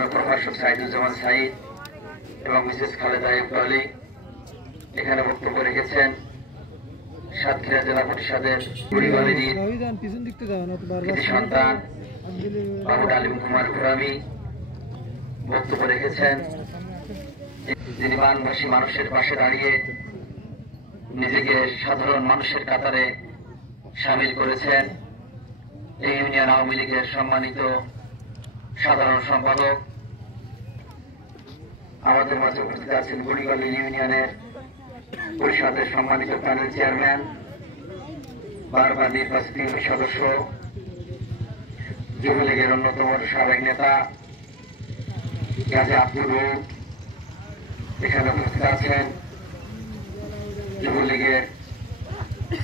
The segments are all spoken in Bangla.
প্রভাষক সাইদুজ্জামান সাইদ এবং মিসেস খালেদা ইকবালি এখানে বক্তব্য রেখেছেন। সাতক্ষীরা জেলা পরিষদের সন্তান বাবু ডালিম কুমার ঘোরামি বক্তব্য রেখেছেন, যিনি বানভাসী মানুষের পাশে দাঁড়িয়ে নিজেকে সাধারণ মানুষের কাতারে সামিল করেছেন। এই ইউনিয়ন আওয়ামী লীগের সম্মানিত সাধারণ সম্পাদক আমাদের মাঝে উপস্থিত আছেন গুড়িগলি ইউনিয়নের পরিষদের সম্মানিত প্যানেল চেয়ারম্যান, বারবার নির্বাচিত সদস্য, যুবলীগের অন্যতম সাবেক নেতা গাজী আব্দুল রউফ এখানে উপস্থিত আছেন, যুবলীগের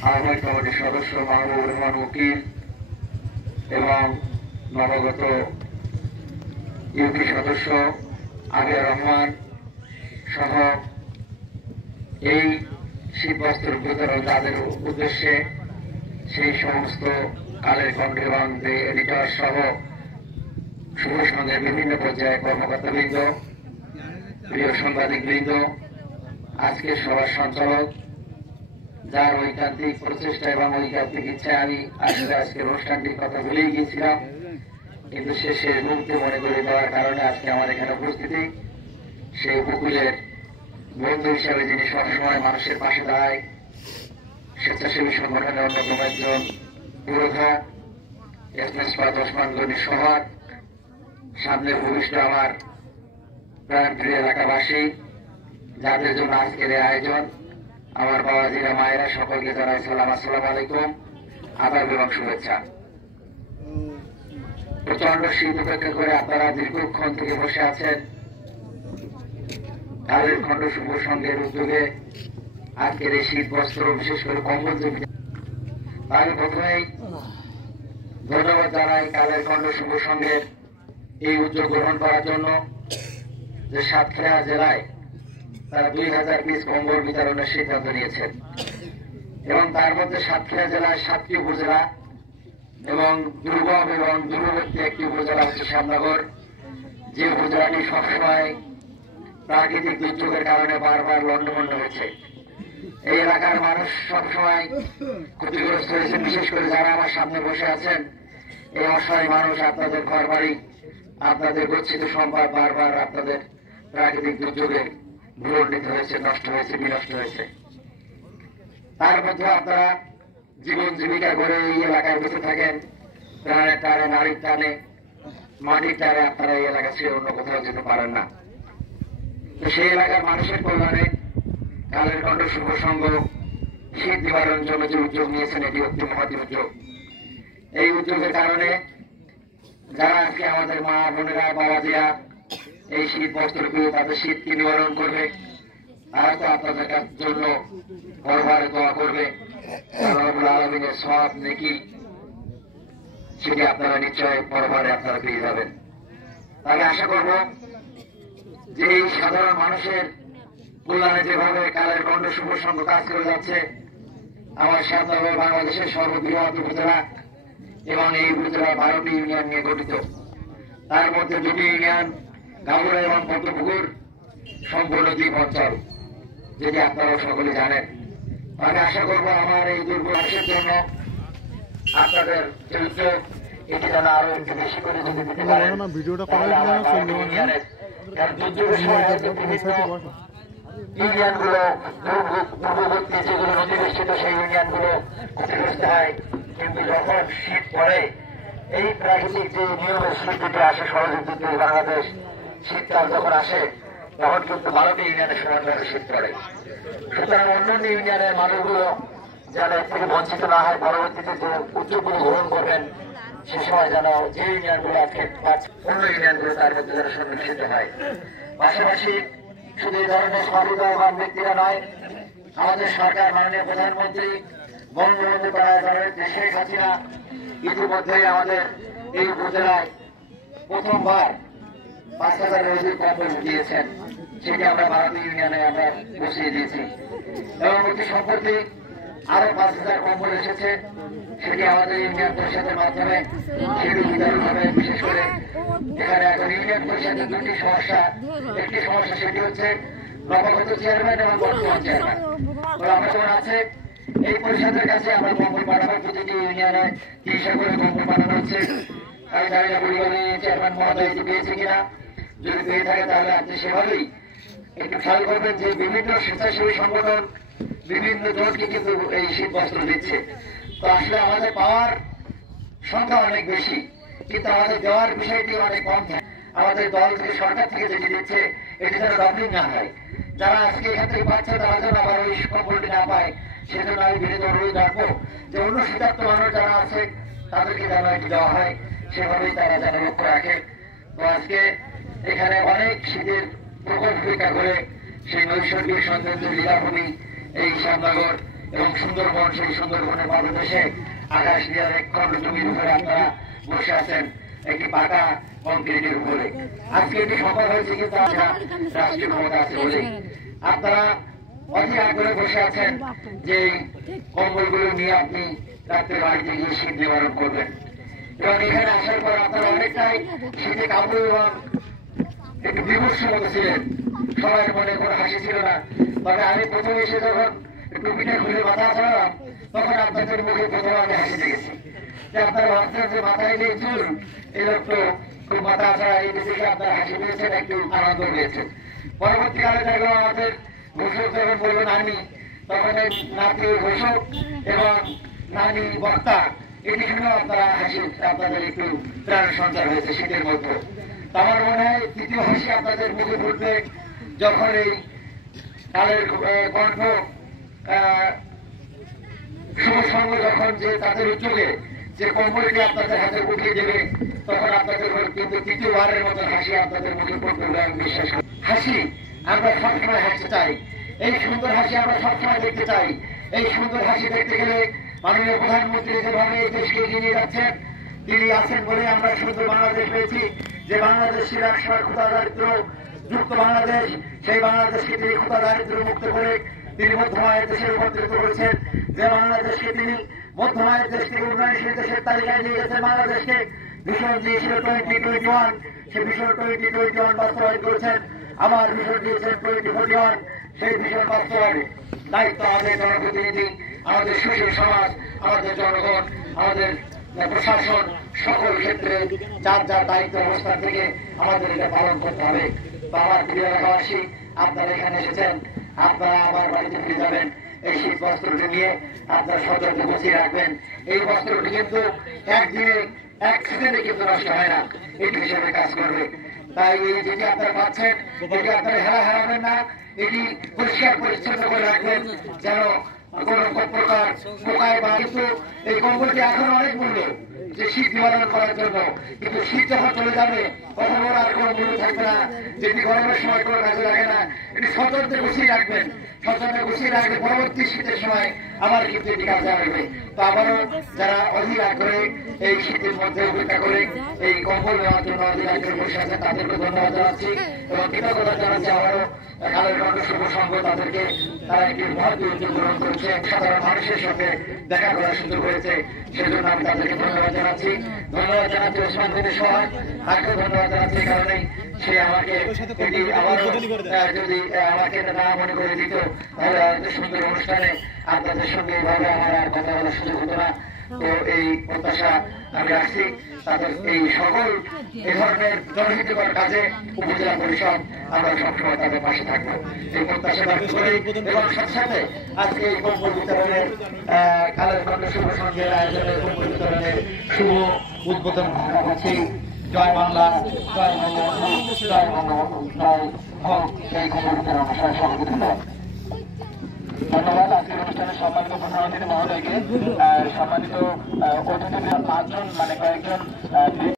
আহ্বায়ক কমিটির সদস্য মাহবুবুর রহমান উকিল এবং নবাগত ইউপি সদস্য আবিয়া রহমান সহ এই শীতবস্ত্র বিতরণ তাদের উদ্দেশ্যে সেই সমস্ত কালের কণ্ঠ এবং এডিটর সহ শুভ সন্ধ্যার বিভিন্ন পর্যায়ে কর্মকর্তাবৃন্দ, প্রিয় সাংবাদিকবৃন্দ, আজকের সভার সঞ্চালক, যার ঐকান্তিক প্রচেষ্টা এবং ঐকান্তিক ইচ্ছায় আমি আসলে আজকের অনুষ্ঠানটির কথা ভুলেই গিয়েছিলাম, কিন্তু সে শেষ মুহূর্তে মনে করে দেওয়ার কারণে আজকে আমার এখানে উপস্থিতি। সেই উপকূলের বন্ধু হিসাবে যিনি সবসময় মানুষের পাশে দাঁড়ায়, স্বেচ্ছাসেবী সংগঠনের অন্যতম একজন পুরোধা এসমেসপাত ওসমান গনির সহাগ, সামনের ভবিষ্যৎ আমার প্রাণ প্রিয় এলাকাবাসী, যাদের জন্য আজকের এই আয়োজন, আমার বাবাজিরা মায়েরা সকলকে জানাই সালাম, আসসালামু আলাইকুম, আদাব এবং শুভেচ্ছা। প্রচন্ড শীত উপেক্ষা করে আপনারা দীর্ঘক্ষণ থেকে বসে আছেন। কালের খণ্ড শুভ সংঘের উদ্যোগে আজকের এই শীত বস্ত্র, বিশেষ করে কম্বল জমি, আমি প্রথমেই ধন্যবাদ জানাই কালের খণ্ড শুভ সংঘের এই উদ্যোগ গ্রহণ করার জন্য, যে সাতক্ষীরা জেলায় তারা 2000 পিস কম্বল বিতরণের সিদ্ধান্ত নিয়েছেন এবং তার মধ্যে সাতক্ষীরা জেলায় 7টি উপজেলা এবং দুর্গম এবং দূরবর্তী একটি উপজেলা হচ্ছে শ্যামনগর, যে উপজেলাটি সবসময় প্রাকৃতিক দুর্যোগের কারণে বারবার লন্ডভন্ড হয়েছে। এই এলাকার মানুষ সবসময় ক্ষতিগ্রস্ত হয়েছে, বিশেষ করে যারা আমার সামনে বসে আছেন। এই অসহায় মানুষ, আপনাদের ঘর বাড়ি, আপনাদের গচ্ছিত সম্পদ বারবার আপনাদের প্রাকৃতিক দুর্যোগে ভূলণ্ডিত হয়েছে, নষ্ট হয়েছে, বিনষ্ট হয়েছে। তার মধ্যে আপনারা জীবন জীবিকা করে এই এলাকায় বেঁচে থাকেন, প্রাণের টানে, নারীর টানে, মাটির টানে আপনারা এই এলাকা ছেড়ে অন্য কোথাও যেতে পারেন না। তো সেই এলাকার মানুষের কল্যাণে কালের কণ্ঠ শুভ সংঘ শীত নিবারণের জন্য যে উদ্যোগ নিয়েছেন, এটি অতি মহৎ উদ্যোগ। এই উদ্যোগের কারণে যারা আজকে আমাদের মা বোনেরা, বাবাজিরা এই শীত বস্ত্র পেয়ে তাদের শীতকে নিবারণ করবে, তারা তো আপনাদের জন্য পরবারে দোয়া করবে, রব্বুল আলামিনের সওয়াব নেকি সেটি আপনারা নিশ্চয় পরবারে আপনারা পেয়ে যাবেন। আমি আশা করব যে এই সাধারণ মানুষের কল্যাণে যেভাবে কালের কণ্ঠ শুভ সংঘ কাজ করে যাচ্ছে, আমার শ্যামনগর বাংলাদেশের সর্ববৃহৎ উপজেলা এবং এই উপজেলা 12টি ইউনিয়ন নিয়ে গঠিত। তার মধ্যে 2টি ইউনিয়ন গাবুরা এবং পদ্মপুকুর সম্পূর্ণ দ্বীপ অঞ্চল, যেটি আপনারাও সকলে জানেন। আমি আশা করব আমার এই দুর্গম মানুষের জন্য আপনাদের যে উদ্যোগ, এটি যেন আরো একটু বেশি করে যদি দিতে পারেন। দুর্যোগের সময় ইউনিয়নগুলো পূর্ববর্তী যেগুলো নদীবেষ্টিত সেই ইউনিয়নগুলো ক্ষতিগ্রস্ত হয়, কিন্তু যখন শীত পড়ে, এই প্রাকৃতিক যে নিয়মের শীত দুটো আসে, ষড়যন্ত্র বাংলাদেশ শীতকাল যখন আসে, তখন কিন্তু 12টি ইউনিয়নের সমানভাবে শীত পড়ে। সুতরাং অন্যান্য ইউনিয়নের মানুষগুলো যেন এর থেকে বঞ্চিত না হয়, পরবর্তীতে যে উদ্যোগগুলো গ্রহণ করবেন সে সময় যেন যে ইউনিয়নগুলো আজকে অন্য ইউনিয়নগুলো তার মধ্যে যেন সন্নিবেশিত হয়। পাশাপাশি শুধু এই ধরনের সহৃদয়বান ব্যক্তিরা নয়, আমাদের সরকার, মাননীয় প্রধানমন্ত্রী বঙ্গবন্ধু শেখ হাসিনা ইতিমধ্যেই আমাদের এই উপজেলায় প্রথমবার 5000-এর অধিক কম্বল দিয়েছেন, সেটি আমরা 12টি ইউনিয়নে আমরা বসিয়ে দিয়েছি। এবং অতি সম্প্রতি আরো 5,000 কম্বল এসেছে, সেটি আমাদের ইউনিয়ন পরিষদের মাধ্যমে সেটি বিতরণ হবে। বিশেষ করে এখানে এখন ইউনিয়ন পরিষদের দুটি সমস্যা, একটি সমস্যা সেটি হচ্ছে নবাগত চেয়ারম্যান এবং বর্তমান চেয়ারম্যান। আমার আছে এই পরিষদের কাছে আমরা কম্বল পাঠাবো, প্রতিটি ইউনিয়নে 300 করে কম্বল পাঠানো হচ্ছে। আমি জানি না পরিবারে চেয়ারম্যান মহোদয় এটি পেয়েছে কিনা, যদি পেয়ে থাকে তাহলে আপনি সেভাবেই একটু খেয়াল করবেন যে বিভিন্ন স্বেচ্ছাসেবী সংগঠন বিভিন্ন দলকে কিন্তু এই শীত বস্ত্র দিচ্ছে। তো আসলে আমাদের পাওয়ার সংখ্যা অনেক বেশি, কিন্তু আমাদের দেওয়ার বিষয়টি অনেক কম থাকে। আমাদের দল থেকে সরকার থেকে যেটি দিচ্ছে এটি যেন ডবলিং না হয়। যারা আজকে এখান থেকে পাচ্ছে তারা যেন আবার ওই কম্বলটি না পায়, সেজন্য আমি বিনীত অনুরোধ রাখবো যে অন্য শীতার্থ মানুষ যারা আছে তাদেরকে যেন এটি দেওয়া হয়, সেভাবেই তারা যেন লক্ষ্য রাখে। তো আজকে এখানে অনেক শীতের প্রকোপ উপেক্ষা করে সেই নৈসর্গিক সৌন্দর্য লীলাভূমি এই শ্যামনগর এবং সুন্দরবন, সেই সুন্দরবনের পাদদেশে আকাশ দেওয়ার এক খণ্ড জমির উপরে আপনারা বসে আছেন একটি পাকা কংক্রিটের উপরে। আজকে এটি সম্ভব হয়েছে কিন্তু রাষ্ট্রীয় ক্ষমতা আছে বলে। আপনারা অতি আগ্রহে বসে আছেন যে কম্বলগুলো নিয়ে আপনি রাত্রে বাড়িতে গিয়ে শীত নিবারণ করবেন, এবং এখানে আসার পর আপনারা অনেকটাই শীতে কাপড় এবং একটু বিমর্ষ মতো ছিলেন, সবাই মনে কোনো হাসি ছিল না। তবে আমি প্রথমে এসে যখন টুপিটা খুলে মাথা ছাড়ালাম তখন আপনাদের মুখে প্রথমে আমি হাসি দেখেছি, যে আপনারা ভাবছেন যে মাথায় নেই চুল, এই লোক তো খুব মাথা ছাড়া, এই দেখে আপনারা হাসি পেয়েছেন, একটু আনন্দ পেয়েছেন। পরবর্তীকালে দেখলাম আমাদের ঘোষক যখন বললো নানি, তখন এই নাতি ঘোষক এবং নানি বক্তা এটি শুনেও আপনারা হাসি, আপনাদের একটু প্রাণ সঞ্চার হয়েছে শীতের মধ্যে। আমার মনে হয় তৃতীয় হাসি আপনাদের মুখে ফুটবে যখন এই কালের কণ্ঠ শুভ সঙ্গ যখন যে তাদের উদ্যোগে যে কম্বলটি আপনাদের হাতে উঠিয়ে দেবে, তখন আপনাদের কিন্তু তৃতীয়বারের মতো হাসি আপনাদের মুখে পড়বে বলে আমি বিশ্বাস করি। হাসি আমরা সবসময় হাসতে চাই, এই সুন্দর হাসি আমরা সবসময় দেখতে চাই। এই সুন্দর হাসি দেখতে গেলে মাননীয় প্রধানমন্ত্রী যেভাবে এই দেশকে এগিয়ে নিয়ে যাচ্ছেন, তিনি আছেন বলে আমরা সুন্দর বাংলাদেশ পেয়েছি। যে বাংলাদেশ ছিল একসময় ক্ষুধা দারিদ্র যুক্ত বাংলাদেশ, সেই বাংলাদেশকে তিনি ক্ষুধা দারিদ্র মুক্ত করে তিনি মধ্যমায়ের দেশে রূপান্তরিত করেছেন। যে বাংলাদেশকে তিনি মধ্যমায়ের দেশ থেকে উন্নয়নশীল দেশের তালিকায় নিয়ে গেছেন, বাংলাদেশকে ভীষণ দিয়েছিল 2021, সে ভীষণ 2021 বাস্তবায়ন করেছেন। আবার ভীষণ দিয়েছেন 2041, সেই ভীষণ বাস্তবায়নে দায়িত্ব আমাদের জনপ্রতিনিধি, আমাদের সুশীল সমাজ, আমাদের জনগণ, আমাদের প্রশাসন, সকল ক্ষেত্রে যার যার দায়িত্ব অবস্থান থেকে আমাদের এটা পালন করতে হবে। তো আমার প্রিয় এলাকাবাসী, আপনারা এখানে এসেছেন, আপনারা আমার বাড়িতে ফিরে যাবেন এই শীত বস্ত্রটি নিয়ে, আপনারা সতর্কে গুছিয়ে রাখবেন। এই বস্ত্রটি কিন্তু একদিনে এক সেকেন্ডে কিন্তু নষ্ট হয় না, এটি হিসেবে কাজ করবে। তাই এই যেটি আপনারা পাচ্ছেন এটি আপনারা হারাবেন না, এটি পরিষ্কার পরিচ্ছন্ন করে রাখবেন যেন কোন প্রকার পোকায় বা। কিন্তু এই কম্বলটি এখন অনেক মূল্য যে শীত নিবারণ করার জন্য, কিন্তু শীত যখন চলে যাবে তখন ওর আর কোনো মূল্য থাকবে না, যেটি গরমের সময় কোনো কাজে লাগে না। এটি সতর্কে গুছিয়ে রাখবেন, সতর্কে গুছিয়ে রাখলে পরবর্তী শীতের সময় আবার কিন্তু এটি কাজে আসবে। তো আবারও যারা অধীর আগ্রহে এই শীতের মধ্যে উপেক্ষা করে এই কম্বল নেওয়ার জন্য অধীর আগ্রহে বসে আছে, তাদেরকে ধন্যবাদ জানাচ্ছি এবং কৃতজ্ঞতা জানাচ্ছি। আবারও কালের কণ্ঠ শুভ সংঘ তাদেরকে, তারা একটি মহৎ উদ্যোগ গ্রহণ করেছে, সাধারণ মানুষের সঙ্গে দেখা করার সুযোগ হয়েছে, সেজন্য আমি তাদেরকে ধন্যবাদ জানাচ্ছি। ধন্যবাদ জানাচ্ছি ওসমান গনি সহায়, তাকেও ধন্যবাদ জানাচ্ছি, এই কারণেই সে আমাকে এটি আবারও যদি আমাকে না মনে করে দিত তাহলে হয়তো সুন্দর অনুষ্ঠানে আপনাদের সঙ্গে এইভাবে আমার আর কথা বলার সুযোগ হতো না। তো এই প্রত্যাশা আমি রাখছি, তাদের এই সকল এই ধরনের জনহিতকর কাজে উপজেলা পরিষদ আমরা সবসময় তাদের পাশে থাকবো, এই প্রত্যাশা ব্যক্ত করি। এবং সাথে সাথে আজকে এই কম্বল বিতরণের কালের কণ্ঠ শুভ সংঘের আয়োজনের কম্বল বিতরণের শুভ উদ্বোধন ঘোষণা করছি। জয় বাংলা, জয় বঙ্গবন্ধু, জয় বঙ্গবন্ধু, জয় হোক এই কম্বল বিতরণ অনুষ্ঠানে সভাপতি। ধন্যবাদ আজকের অনুষ্ঠানের সম্মানিত প্রধান অতিথি মহোদয়কে, সম্মানিত অতিথিদের 5 জন মানে কয়েকজন